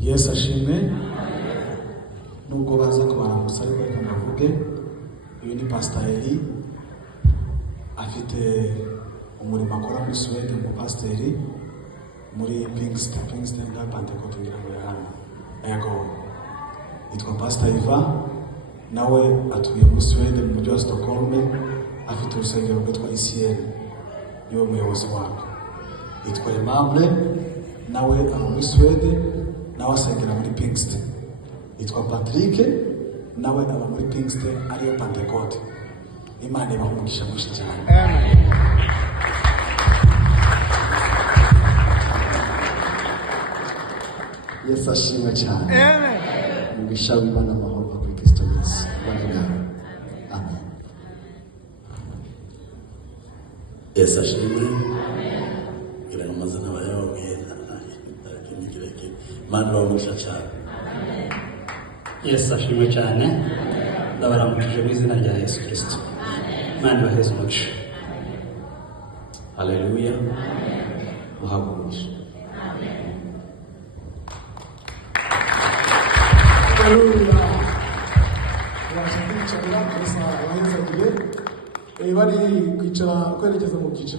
Yesu ashimwe. Nubwo baza kubaramutsa ariko reka mbavuge, uyu ni Pastor Eli, afite umurimo akora muri Sweden, umupasiteri muri Pingsten bwa Pentecote kugira ngo yahane. Yego, yitwa Pastor Iva, nawe atuye muri Sweden mu mujyi wa Stockholm, afite urusengero rwitwa ICL, niwe muyobozi wako. Yitwa Aimable, nawe aba muri Sweden, nawe asengera muri Pingsten. Yitwa Patrick, nawe aba muri Pingsten ariyo Pentecote. Imana ibahe umugisha mwinshi cyane. Yesu ashimwe cyane. Umugisha w'Imana amahoro kuri Kristo Yesu. Amen. Yesu ashimwe. Gira amazina bayabwiye kireke. Mana bamusha cyane. Yesu ashimwe cyane. Ndabaramukije mu izina rya Yesu Kristo. Mana baheze umugisha. Haleluya. Muhagurisha. Haleluya. Washimira Kristo, bari kwicara kwerekeza mu byiciro